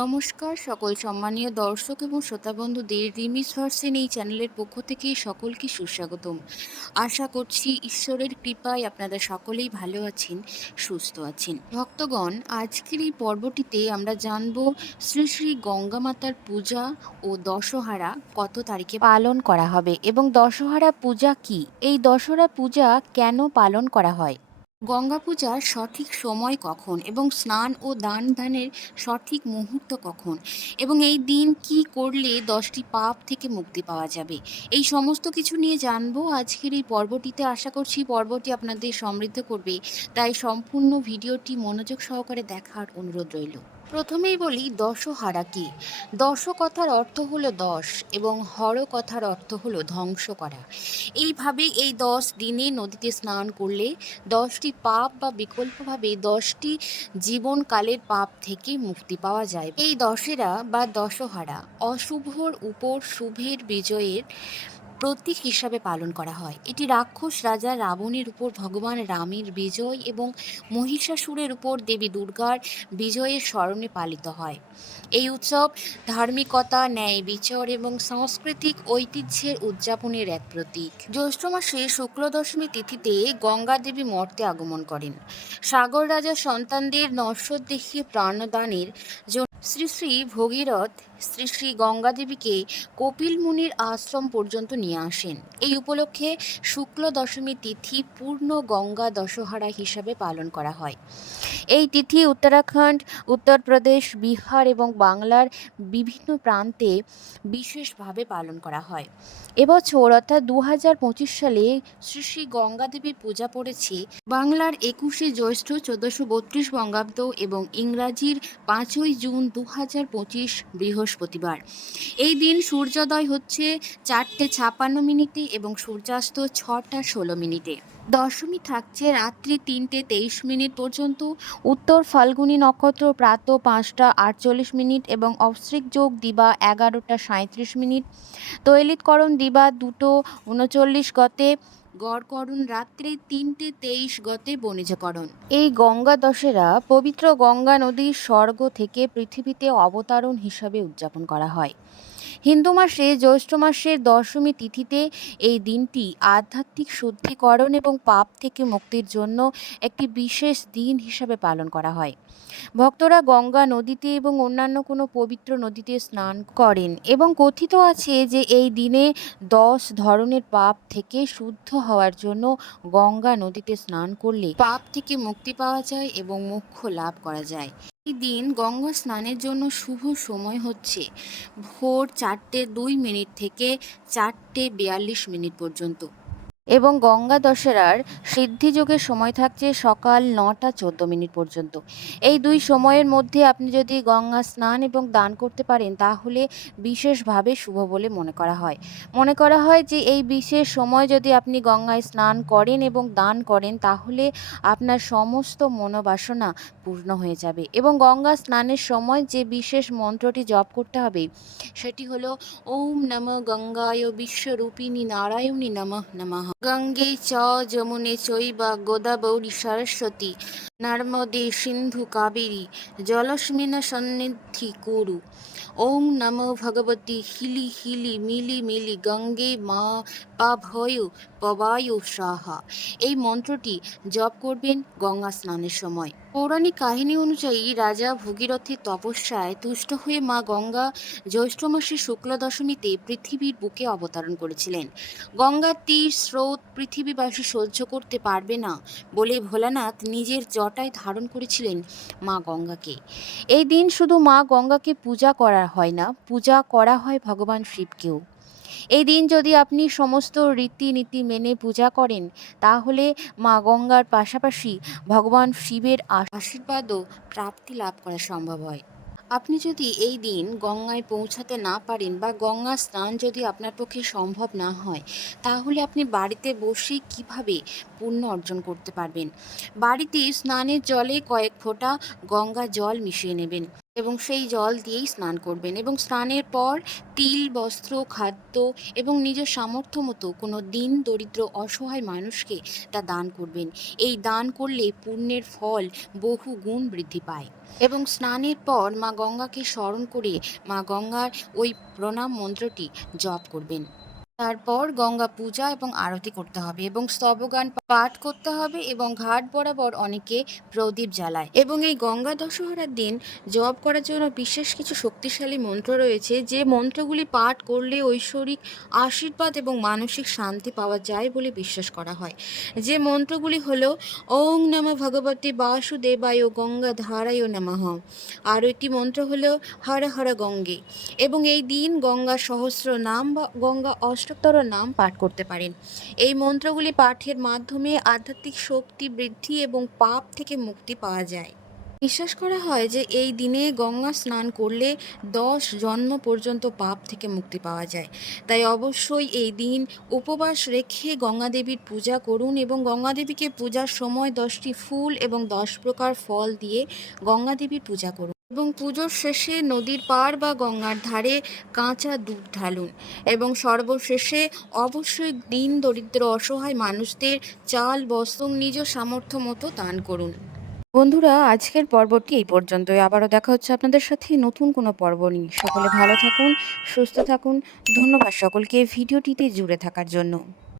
নমস্কার, সকল সম্মানীয় দর্শক এবং শ্রোতা বন্ধুদের রিমিস ভার্সেন এই চ্যানেলের পক্ষ থেকে সকলকে সুস্বাগতম। আশা করছি ঈশ্বরের কৃপায় আপনারা সকলেই ভালো আছেন, সুস্থ আছেন। ভক্তগণ, আজকের এই পর্বটিতে আমরা জানব শ্রী শ্রী গঙ্গা মাতার পূজা ও দশহারা কত তারিখে পালন করা হবে এবং দশহারা পূজা কি? এই দশহরা পূজা কেন পালন করা হয়? গঙ্গা পূজার সঠিক সময় কখন এবং স্নান ও দান ধ্যানের সঠিক মুহূর্ত কখন এবং এই দিন কি করলে দশটি পাপ থেকে মুক্তি পাওয়া যাবে? এই সমস্ত কিছু নিয়ে জানব আজকের এই পর্বটিতে। আশা করছি পর্বটি আপনাদের সমৃদ্ধ করবে। তাই সম্পূর্ণ ভিডিওটি মনোযোগ সহকারে দেখার অনুরোধ রইল। প্রথমেই বলি দশহারা কি? দশ কথার অর্থ হলো দশ এবং হর কথার অর্থ হলো ধ্বংস করা। এইভাবে এই দশ দিনে নদীতে স্নান করলে দশটি পাপ বা বিকল্পভাবে দশটি জীবনকালের পাপ থেকে মুক্তি পাওয়া যায়। এই দশেরা বা দশহারা অশুভর উপর শুভের বিজয়ের প্রতীক হিসাবে পালন করা হয়। এটি রাক্ষস রাজা রাবণের উপর, ভগবান রামের বিজয় এবং মহিষাসুরের উপর, দেবী দুর্গার বিজয়ের স্মরণে পালিত হয়। এই উৎসব ধার্মিকতা, ন্যায় বিচার এবং সাংস্কৃতিক ঐতিহ্যের উদযাপনের এক প্রতীক। জ্যৈষ্ঠ মাসে শুক্ল দশমী তিথিতে গঙ্গা দেবী মর্তে আগমন করেন। সাগর রাজা সন্তানদের নশ্বর দেখিয়ে প্রাণদানের জন্য শ্রী শ্রী ভগীরথ শ্রী শ্রী গঙ্গা দেবীকে কপিল মুনির আশ্রম পর্যন্ত নিয়ে আসেন। এই উপলক্ষে শুক্ল দশমী তিথি পূর্ণ গঙ্গা দশহারা হিসাবে পালন করা হয়। এই তিথি উত্তরাখণ্ড, উত্তরপ্রদেশ, বিহার এবং বাংলার বিভিন্ন প্রান্তে বিশেষভাবে পালন করা হয়। এবছর অর্থাৎ দু হাজার পঁচিশ সালে শ্রী শ্রী গঙ্গা দেবীর পূজা পড়েছে বাংলার একুশে জ্যৈষ্ঠ চোদ্দশো বত্রিশ বঙ্গাব্দ এবং ইংরাজির পাঁচই জুন দু হাজার পঁচিশ বৃহস্পতিবার। এই দিন সূর্যোদয় হচ্ছে চারটে ছাপান্ন মিনিটে এবং সূর্যাস্ত ছটা ষোলো মিনিটে। দশমী থাকছে রাত্রি তিনটে তেইশ মিনিট পর্যন্ত। উত্তর ফাল্গুনী নক্ষত্র প্রাত পাঁচটা আটচল্লিশ মিনিট এবং অবস্ত্রিক যোগ দিবা এগারোটা সাঁত্রিশ মিনিট। তৈলিতকরণ দিবা দুটো উনচল্লিশ গতে। গড়করণ রাত্রে তিনটে তেইশ গতে বনিজকরণ এই গঙ্গা দশেরা পবিত্র গঙ্গা নদীর স্বর্গ থেকে পৃথিবীতে অবতারণ হিসাবে উদযাপন করা হয়। হিন্দু মাসে, জ্যৈষ্ঠ মাসের দশমী তিথিতে এই দিনটি আধ্যাত্মিক শুদ্ধিকরণ এবং পাপ থেকে মুক্তির জন্য একটি বিশেষ দিন হিসাবে পালন করা হয়। ভক্তরা গঙ্গা নদীতে এবং অন্যান্য কোনো পবিত্র নদীতে স্নান করেন এবং কথিত আছে যে এই দিনে দশ ধরনের পাপ থেকে শুদ্ধ হওয়ার জন্য গঙ্গা নদীতে স্নান করলে পাপ থেকে মুক্তি পাওয়া যায় এবং মোক্ষ লাভ করা যায়। এই দিন গঙ্গা স্নানের জন্য শুভ সময় হচ্ছে ভোর চারটে দুই মিনিট থেকে চারটে বিয়াল্লিশ মিনিট পর্যন্ত। এবং গঙ্গা দশেরার সিদ্ধিযোগের সময় থাকছে সকাল নটা চোদ্দ মিনিট পর্যন্ত। এই দুই সময়ের মধ্যে আপনি যদি গঙ্গা স্নান এবং দান করতে পারেন, তাহলে বিশেষভাবে শুভ বলে মনে করা হয়। মনে করা হয় যে এই বিশেষ সময় যদি আপনি গঙ্গায় স্নান করেন এবং দান করেন, তাহলে আপনার সমস্ত মনোবাসনা পূর্ণ হয়ে যাবে। এবং গঙ্গা স্নানের সময় যে বিশেষ মন্ত্রটি জপ করতে হবে, সেটি হলো, ওম নম গঙ্গায় বিশ্বরূপিণী নারায়ণী নমঃ নমঃ। গঙ্গে চ যমুনে চৈব গোদাবরী সরস্বতী, নর্মদে সিন্ধু কাবেরী জলস্মিন সন্নিধি কুরু। ওম নম ভগবতী হিলি হিলি মিলি মিলি গঙ্গে মা পাভয় পবায়ু সাহা। এই মন্ত্রটি জপ করবেন গঙ্গা স্নানের সময়। পৌরাণিক কাহিনী অনুযায়ী রাজা ভগীরথের তপস্যায় তুষ্ট হয়ে মা গঙ্গা জ্যৈষ্ঠ মাসের শুক্ল দশমীতে পৃথিবীর বুকে অবতরণ করেছিলেন। গঙ্গার তীর, স্রোত পৃথিবীবাসী সহ্য করতে পারবে না বলে ভোলানাথ নিজের জটায় ধারণ করেছিলেন মা গঙ্গাকে। এই দিন শুধু মা গঙ্গাকে পূজা করা হয় না, পূজা করা হয় ভগবান শিবকেও। এই দিন যদি আপনি সমস্ত রীতিনীতি মেনে পূজা করেন, তাহলে মা গঙ্গার পাশাপাশি ভগবান শিবের আশীর্বাদও প্রাপ্তি লাভ করা সম্ভব হয়। আপনি যদি এই দিন গঙ্গায় পৌঁছাতে না পারেন বা গঙ্গা স্নান যদি আপনার পক্ষে সম্ভব না হয়, তাহলে আপনি বাড়িতে বসে কীভাবে পুণ্য অর্জন করতে পারবেন? বাড়িতে স্নানের জলে কয়েক ফোঁটা গঙ্গা জল মিশিয়ে নেবেন। এবং সেই জল দিয়েই স্নান করবেন এবং স্নানের পর তিল, বস্ত্র, খাদ্য এবং নিজের সামর্থ্য মতো কোনো দিন দরিদ্র, অসহায় মানুষকে তা দান করবেন। এই দান করলে পুণ্যের ফল বহু গুণ বৃদ্ধি পায়। এবং স্নানের পর মা গঙ্গাকে স্মরণ করে মা গঙ্গার ওই প্রণাম মন্ত্রটি জপ করবেন। তারপর গঙ্গা পূজা এবং আরতি করতে হবে এবং স্তবগান পাঠ করতে হবে এবং ঘাট বরাবর অনেকে প্রদীপ জ্বালায়। এবং এই গঙ্গা দশহরার দিন জপ করার জন্য বিশেষ কিছু শক্তিশালী মন্ত্র রয়েছে, যে মন্ত্রগুলি পাঠ করলে ঐশ্বরিক আশীর্বাদ এবং মানসিক শান্তি পাওয়া যায় বলে বিশ্বাস করা হয়। যে মন্ত্রগুলি হলো, ওং নম ভগবতী বাসুদেবায় গঙ্গা ধারায় নমঃ আরও একটি মন্ত্র হলো, হর হর গঙ্গে এবং এই দিন গঙ্গা সহস্র নাম বা গঙ্গা অষ্টোত্তর নাম পাঠ করতে পারেন। এই মন্ত্রগুলি পাঠের মাধ্যমে আধ্যাত্মিক শক্তি বৃদ্ধি এবং পাপ থেকে মুক্তি পাওয়া যায়। বিশ্বাস করা হয় যে এই দিনে গঙ্গা স্নান করলে দশ জন্ম পর্যন্ত পাপ থেকে মুক্তি পাওয়া যায়। তাই অবশ্যই এই দিন উপবাস রেখে গঙ্গা দেবীর পূজা করুন এবং গঙ্গা দেবীকে পূজার সময় দশটি ফুল এবং দশ প্রকার ফল দিয়ে গঙ্গা দেবীর পূজা করুন। এবং পুজোর শেষে নদীর পাড় বা গঙ্গার ধারে কাঁচা দুধ ঢালুন এবং সর্বশেষে অবশ্যই দিন দরিদ্র অসহায় মানুষদের চাল বস্ত্র নিজ সামর্থ্য মতো দান করুন। বন্ধুরা, আজকের পর্বটি এই পর্যন্তই। আবারও দেখা হচ্ছে আপনাদের সাথে নতুন কোনো পর্ব নিয়ে। সকলে ভালো থাকুন, সুস্থ থাকুন। ধন্যবাদ সকলকে ভিডিওটিতে জুড়ে থাকার জন্য।